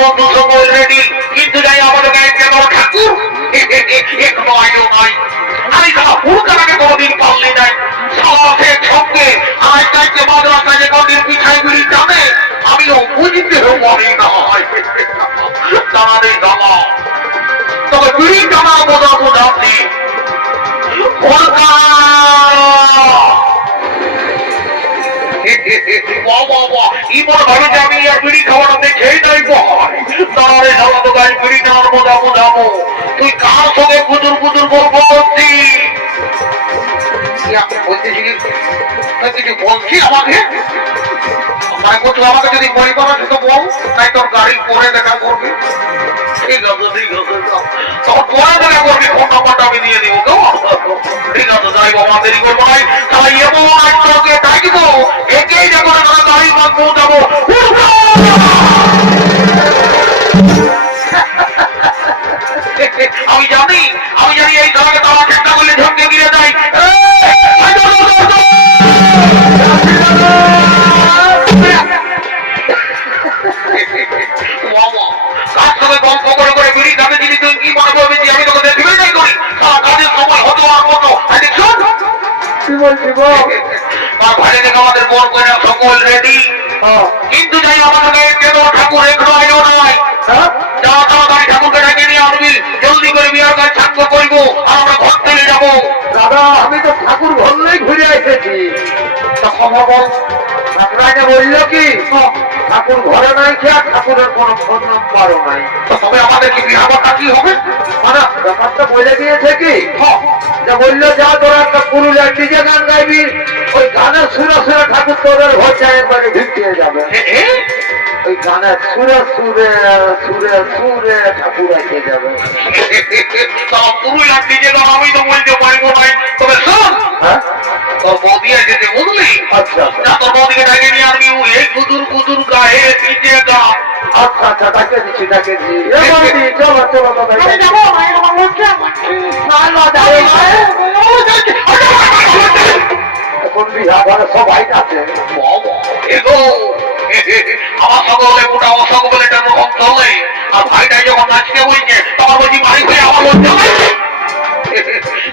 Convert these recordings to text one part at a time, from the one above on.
বন্ধু সকল রেডি, কিন্তু যাই আমাদের গায়ে কেন ঠাকুর একটু আয়ও নাই। আমি সারা হুড়কারাকে কোনদিন পারলি নাই। সালাসের সঙ্গে আমার কাছে মাদ্রাসা যে কোনদিন পিছাই বিড়ি জানে, আমিও বুঝতেও মনে না হয় দাঁড়াবে দাঁড়া। তবে বিড়ি টানা বোঝা বোঝাচ্ছি আমি আর বিড়ি খাওয়ানো দেখেই নাই তাহলে যাবো তো গাড়ি বিড়ি টানার বোঝা বোঝাবো। তুই কার সঙ্গে কুদুর কুদুর করবো কিছু বলছি আমাকে? মানে বলছো আমাকে যদি পরিবার আছে তো বল, তাই তোর গাড়ি পরে দেখা করবি। ঠিক আছে ঠিক আছে, তখন পরে দেখা করবি, ফোন নাম্বারটা আমি দিয়ে দিব তো। ঠিক আছে যাই বাবা, দেরি করবো নাই। তাহলে এমন তোকে ডাকবো, একেই দেখো না গাড়ি মাঠ পৌঁছাবো। আমি জানি এই ধরনের তারা চেষ্টা করলে ঝমকে গিয়ে যায়। কার সঙ্গে গল্প করে করে বিড়ি খাবে যিনি, তুই কি মনে করবি যে আমি তোকে দেখবি নাই করি? সারা কাজের সময় হতো আর মতো। কি বলছি গো? আর ভাই দেখে আমাদের মন করে সকল রেডি, কিন্তু যাই আমাদের কেন ঠাকুর এখনো আয়ও নয়। যা তাড়াতাড়ি ঠাকুরকে ডেকে নিয়ে আসবি, জলদি করে বিয়ার কাজ সাক্ষ্য করবো আর আমরা ঘর থেকে যাবো। দাদা আমি তো ঠাকুর ঘরেই ঘুরে এসেছি। খবর বল, ঠাকুরাকে বলল কি ঠাকুর ঘরে নাই, খেয়া ঠাকুরের কোন ফোন নাম্বারও নাই। তবে আমাদের কি বিহাবাটা কি হবে? মানে ব্যাপারটা বলে দিয়েছে কি বললো যা তোরা একটা পুরুলিয়ার ডিজে গান গাইবি, ওই গানের সুরে সুরে ঠাকুর তোদের ঘর যায় একবারে ঢুকিয়ে যাবে। ওই গানের সুরে সুরে সুরে সুরে ঠাকুর এসে যাবে। পুরুলিয়ার ডিজে গান আমি তো বলতে পারবো নাই, তবে শোন তোর বৌদি এসেছে বুঝলি? আচ্ছা তোর বৌদিকে ডাকে নিয়ে আনবি, এই কুদুর কুদুর গায়ে ডিজে গান। আচ্ছা আচ্ছা তাকে দিচ্ছি তাকে দিচ্ছি। চলো চলো এখন বিহা ঘরে সবাই আছে। আমার সকলে মোটা আমার সকলে রকম চলে, আর ভাইটাই যখন নাচতে বলছে তখন বলছি ভাই ভাই আমার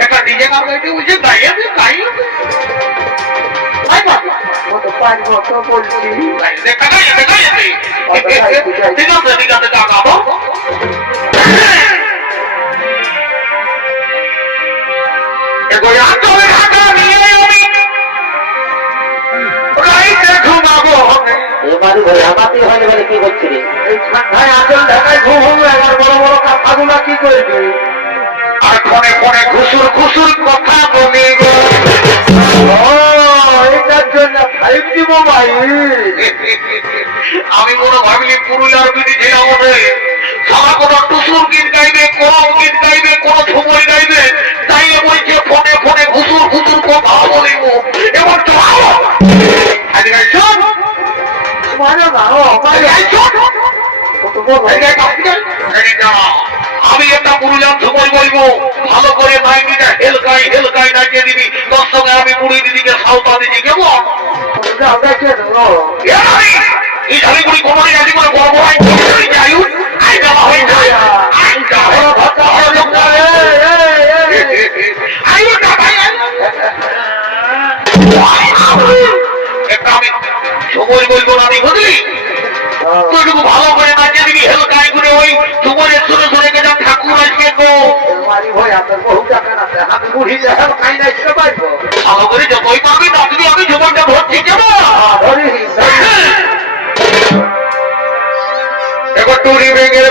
একটা ডিজে গান গাইতে বলছে গাইয়ে গাইয়ে কি করছিলি? এই ঠান্ডায় আচল ঢাকায় ঘুম আমার বড় বড় কথাগুলা কি করবি? আর ফোনে ফোনে ঘুষুর ঘুষুর কথা বলি গো, এটার জন্য 5G মোবাইল। আমি মনে ভাবলি পুরুলিয়ার বিধি ছিল আমাদের সারা কোনো টুসুর গীত গাইবে, করম গীত গাইবে, কোন সময় গাইবে, তাই বলছে ফোনে ফোনে ঘুষুর ঘুষুর কথা বলিব। এবার তো আমি একটা পুরুলিয়ার সময় বলবো, ভালো করে মাইকিটা হেলকাই হেলকাই নাচিয়ে দিবি, তোর সঙ্গে আমি পুরী দিদিকে সাউতা দিদি কেমন? এই ঝালিগুড়ি কোমরে গাছি করে বড় বড় একটা আমি সময় বলবো না, আমি বুঝলি? তুইটুকু ভালো করে নাচিয়ে দিবি হেলকাই করে, ওই তোমাদের শুনে শুনে গেছে ঠাকুর আসবে গো। ভালো করে যতই পারবি নাচবি, আমি জীবনটা ধরছি যাবো। এবার টুরি ভেঙে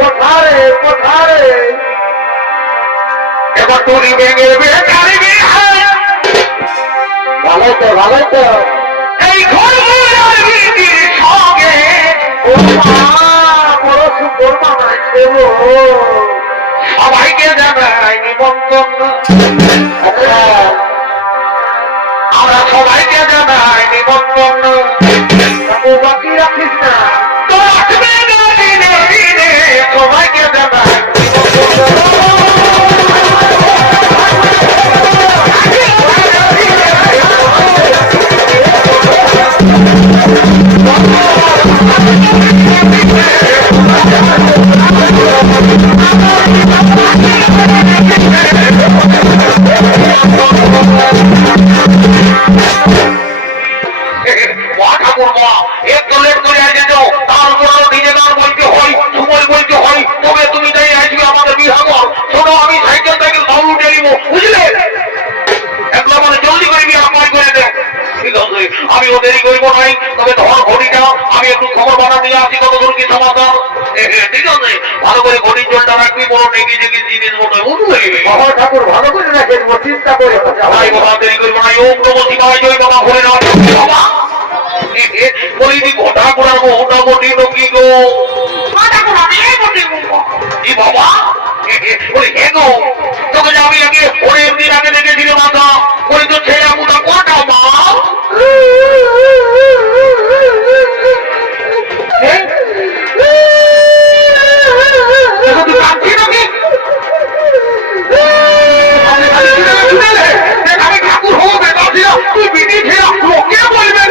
কোথারে কোথারে, এবার টুরি ভেঙে ভালো তো ভালো তো। এই ঘর সঙ্গে সবাইকে জানাই নিমন্ত্রণ, আমরা সবাইকে জানাই নিমন্ত্রণ। বাকি রাখিস না, সবাইকে জানাই নিমন্ত্রণ। বুঝলে? একদম মানে জলদি করে বিয়ে আমায় করে দেও। ঠিক আছে, আমি ও দেরি করব নাই, তবে ধর ঘড়িটা আমি একটু খবর বানা নিয়ে আসি কত দূর কি সমাচার। ঠিক আছে, ভালো করে ঘড়ির জলটা রাখবি, বড় নেগি নেগি জিনিস মতো বুঝলে? আমার ঠাকুর ভালো করে রাখেন, চিন্তা করে ভাই বাবা দেরি করব নাই, ওম নমঃ শিবায়, জয় বাবা ভোলে না বাবা। বলি দি ঘটা করার ওটা বটি কি গো? ঘটা করা নেই বটি কি বাবা? বলি হে গো, তোকে যে আমি আগে অনেক দিন আগে দেখেছিল মাথা, ওই তো ছেলে মুটা কটা মা? তুই কাঁদছি নাকি? আমি ঠাকুর হবো বেতাছি না, তুই বিধি ছেড়া লোকে বলবে।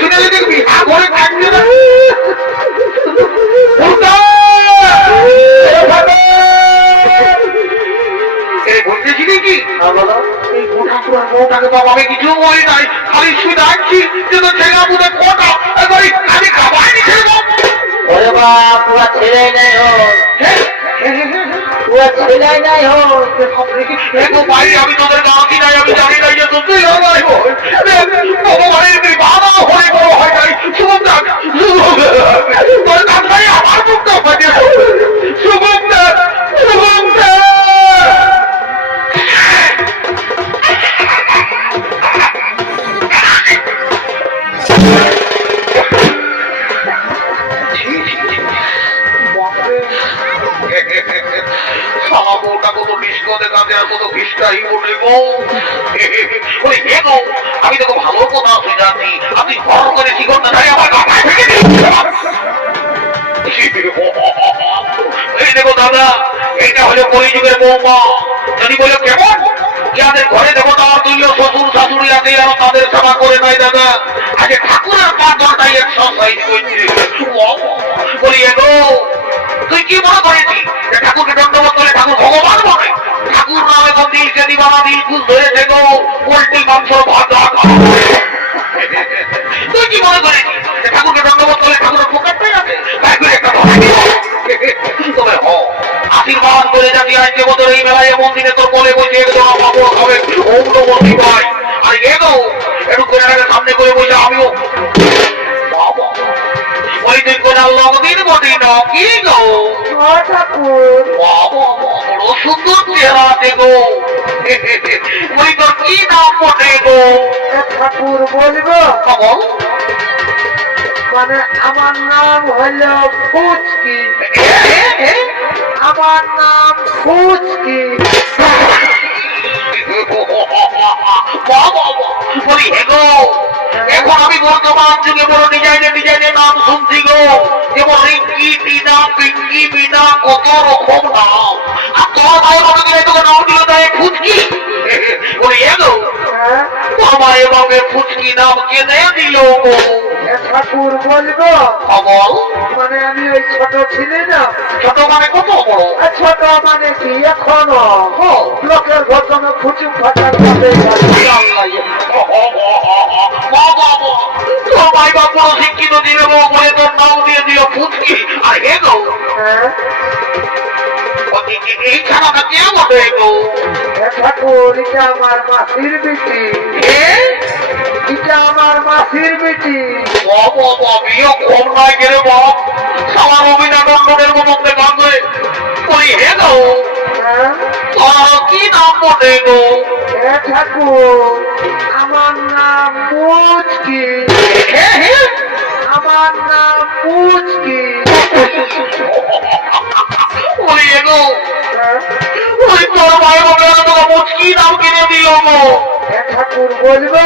শুনে দেখবি ঘরে থাকবে না। বলতেছি নাকি এই গোঠাকুড়ার বউটাকে তো আমি কিছু বলি নাই, খালি শুনে আসছি যে তো ছেলে বুঝে কটা আমি খাবাইনি ছেলে ওরে বাপ, তোরা ছেলে নাই হোক, তোরা ছেলে নাই হোক। ভাই আমি তোদের গাঁতি নাই, আমি জানি নাই যে তোর ভগবানের বাবা হয়ে বড় হয় নাই। শুভম তোর কাজ নাই আমার মুখটা বাজে। শুভম শুভম আমি তোকে ভালো কথা শুনে যাচ্ছি, আপনি ঘর করে কি করতে চাই আমার গায়ে থেকে এই দেখো দাদা, এটা হলো কলিযুগের বৌমা। যদি বলে কেমন যাদের ঘরে দেবতা তুল্য শ্বশুর শাশুড়ি আছে আর তাদের সেবা করে নাই দাদা, আগে ঠাকুরের পা দরটাই এক্সারসাইজ করছে। বলি এগো তুই কি মনে করেছি যে ঠাকুরকে দণ্ডবোধ করলে ঠাকুর ভগবান বলে? ঠাকুর নামে এবং দিলকে দিবানা দিল খুশ ধরেছে গো, পোল্ট্রি মাংস ভাজা। তুই কি মনে করেছি যে ঠাকুরকে দণ্ডবোধ করলে ঠাকুরের পকেটটাই আছে? তবে আশীর্বাদ করে যাচ্ছি আজকে বছর এই মেলায় মন্দিরে তোর বলে বসে একদম হবে ওম নমঃ শিবায়। আর এগো একটু করে সামনে করে বসে আমিও ওই তুই কোথাও লগদিন বটি ন কি গো ঠাকুর, বড় সুন্দর চেহারা আছে গো। ওই তোর কি নাম বটে গো? ঠাকুর বলবো খবর মানে আমার নাম হল ফুচকি, আমার নাম ফুচকি। বলি হে গো, এখন আমি বর্তমান যুগে বড় ডিজাইনের ডিজাইনের নাম শুনছি গো, যেমন রিঙ্কি টিনা পিঙ্কি বিনা কত রকম নাম। আর তোর মায়ের বাবা গিয়ে তোকে নাম দিল তাই ফুচকি। বলি হে গো, তোর মায়ের বাবা ফুচকি নাম কেনে দিল গো? ঠাকুর বলবো খবর মানে আমি ওই ছোট ছিলি না, ছোট মানে কত বড়? ছোট মানে কি এখনো লোকের ঘটনা খুচু ফাটার তোর ভাই বাপ বড় শিক্ষিত দিলে বলে তোর নাম দিয়ে দিল ফুচকি। আর হে গো এই খানাটা কে বটে গো? ঠাকুর এটা আমার মাসির বেটি, এটা আমার মাসির বেটি। বিয়ে কম নয় গেলে বাপ, আমার অভিনন্দনের মতন দেখাবে। বলি হে গো, তোর কি নাম বটে গো? ঠাকুর আমার নাম মুচকি, আমার নাম মুচকি। বলি হে গো, ওই তোর ভাই বাবা তোকে মুচকি নাম কিনে দিল গো? ঠাকুর বলবো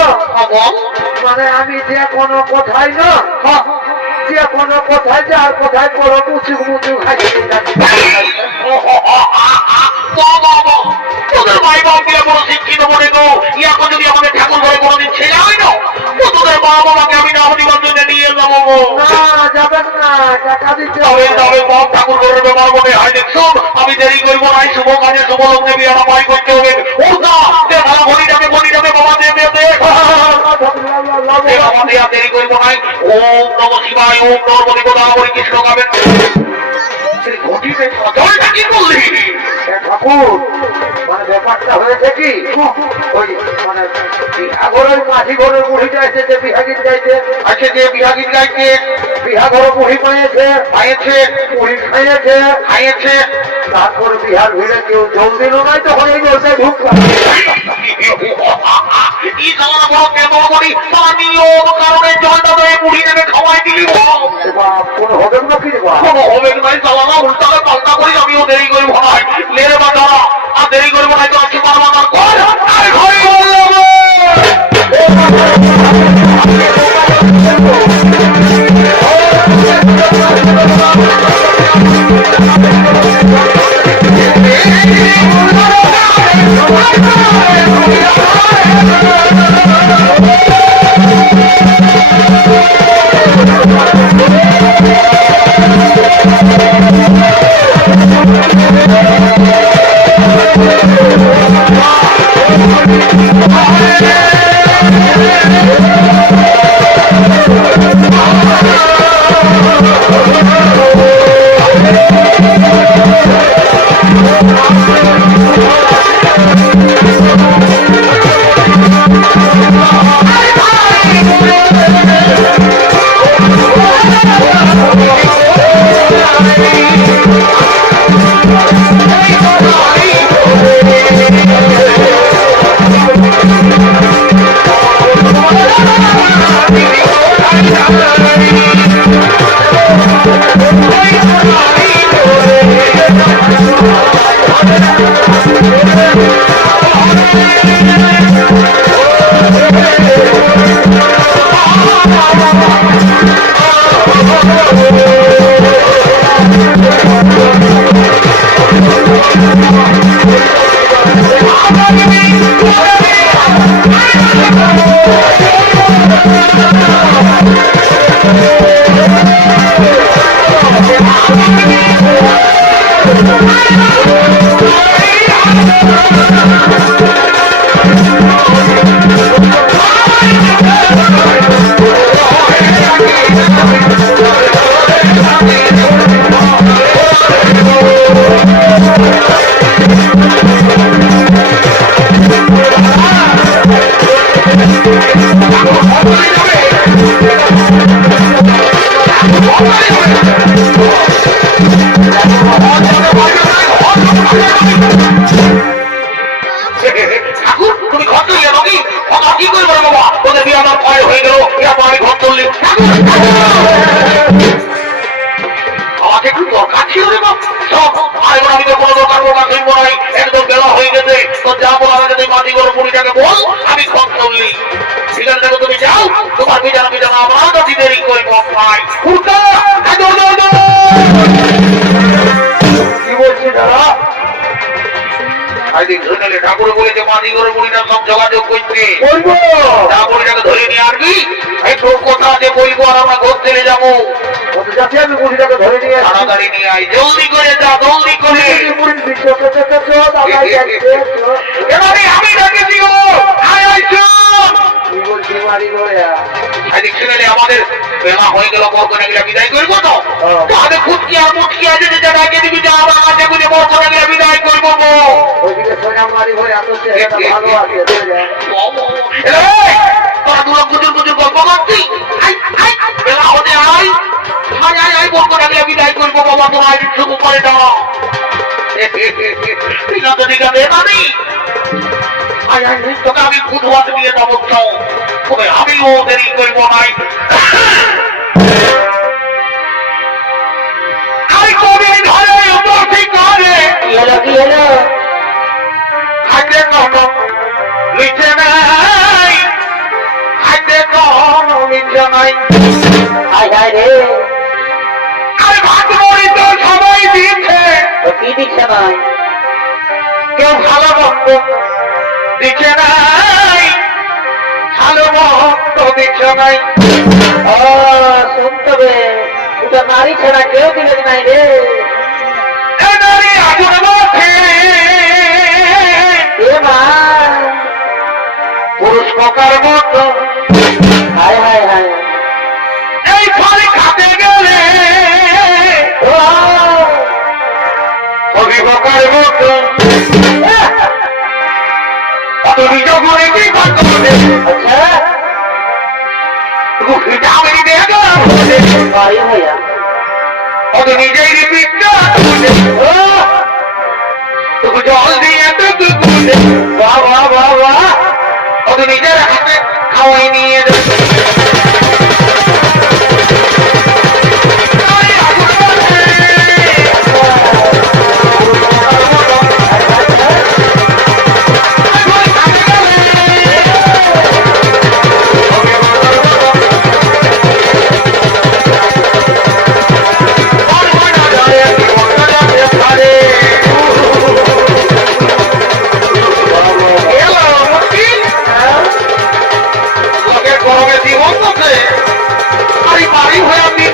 মানে আমি যে কোনো কোথায় না, যে কোনো কোথায় যার কোথায় বড় মুচু মুচু খাইতে তোদের ভাই বাপ দিয়ে কোনো শিক্ষিত মনে গো, এখন যদি আমাদের ঠাকুর ঘরে কোনোদিন ছেলে হয় না, তো তোদের মা বাবাকে আমি নাম দিবার জন্য নিয়ে যাবো গো। না যাবেন না, টাকা দিতে তবে তবে বাপ ঠাকুর ঘরের ব্যাপার মনে হয় দেখছো, আমি দেরি করবো নাই, শুভ কাজে শুভ লগ্নে বিয়ে আমায় করতে হবে। ও না ভালো বলি যাবে বাবা দেবে দেবে দেরি করবো নাই। ওম নমঃ শিবায়, ওম নর্মদে গোদাবরী কৃষ্ণ গাবেন। ঘটিতে জলটা কি বললি? ঠাকুর মানে ব্যাপারটা হয়েছে কি ওই মানে বিহাগরের মাঝি ঘরের বুড়িটা এসেছে বিহাগির গাইতে। আচ্ছা, যে বিহাগীর গাইতে বিহাগর বুড়ি পাইয়েছে খাইয়েছে বুড়ি খাইয়েছে খাইয়েছে, তারপর বিহার ভিড়ে কেউ জল দিল নাই তো হয়ে গেছে ঢুকলাম। এই জামানা বড় কেমন করি পানীয় কারণে জলটা দেয় বুড়ি নেবে খাওয়াই দিলি কোন হবে না কি দেবা কোনো হবে নাই জ্বালানা উল্টালে পাল্টা করি আমিও দেরি করি ভাই লেরে বা দাঁড়া আর দেরি করবো না তো আজকে পারবো না ঘরে ঠাকুর তুমি ঘর তুললে নাকি আমার কি করবো রে বাবা ওদের বিয়ে আমার ভয় হয়ে গেল আমি ঘর তুললি আমাকে একটু দরকার ছিল রে বাবা সব আরেকবার আমি তো কোনো দরকার দরকার শুনবো নাই একদম বেলা হয়ে গেছে তো যা বলা হয়েছে তুই মাটি করে বুড়িটাকে বল আমি ঘর তুললি ঠিক আছে দেখো তুমি যাও তোমার বিজানা বিজানা আমার কাছে দেরি করে কম পাই কি বলছি দাদা ঠাকুর বলেছে মাটি করে বুড়িটা সব যোগাযোগ করছে বলবো যা বুড়িটাকে ধরে নিয়ে আসবি এই তোর কথা যে বলবো আর আমরা ঘর চলে যাবো যাতে আমি বুড়িটাকে ধরে নিয়ে আসি। তাড়াতাড়ি নিয়ে আয় জলদি করে যা জলদি করে এবারে আমি ডাকেছি ও আয় আয় চল কি বলছি মারি গো আজকে ছেলে আমাদের বেলা হয়ে গেল বরকনে গেলে বিদায় করবো তো তাহলে খুঁজকি আর মুটকি আছে যে ডাকে দিবি যে আমরা কাছে বুঝে বরকনে গেলে বিদায় করবো ওইদিকে সোনা মারি হয়ে এত চেহারাটা ভালো আছে তোরা দূর প্রচুর প্রচুর গল্প করছি বেলা হতে আয় আয় আয় আয় বরকনে গেলে বিদায় করবো বাবা তোমার শুধু করে দাও ঠিক আছে ঠিক আছে এবারে আয় আয় তোকে আমি বুধবার নিয়ে যাবো তবে আমিও দেরি করবো নাই আই কবি ধরে উপস্থি করে কি হলো খাইতে কোনো লিখে নাই খাইতে কোনো লিখে নাই আয় হায় রে আরে ভাত মরি তো সবাই দিচ্ছে কি দিচ্ছে নাই কেউ ভালো মন্দ দিচ্ছে নাই ভালো মন্দ দিচ্ছে নাই শুনতে হবে এটা নারী ছাড়া কেউ দিলে নাই রে এনারই আগুন মাঠে এ মা পুরুষ পোকার মতো হায় হায় হায় এই ফল খাতে গেলে ও কবি বকার মতো তুমি যখন কি করতে আচ্ছা আমি দেখো ভাই ভাইয়া অত নিজেই পিঠটা তুমি জল দিয়ে বাহ বাহ বাহ বাহ অত নিজের হাতে খাওয়াই নিয়ে গরমে জীবন করছে আরে বাড়ি হয়ে আপনি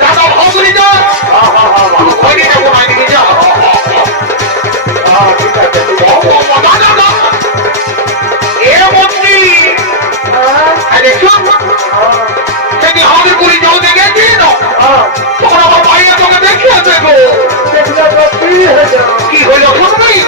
দাদা ভাবলি যা হয়নি যখন আইনি যা ঠিক আছে দাদা এর মন্ত্রী আরে চুপ সেদিন আমাদের গুলি জল দেখেছি না তখন আমার বাইরে তোকে দেখে দেখো কি হইল শুনবি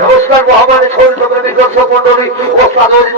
নমস্কার মহামান্য শরীর দর্শক মন্ডলী ও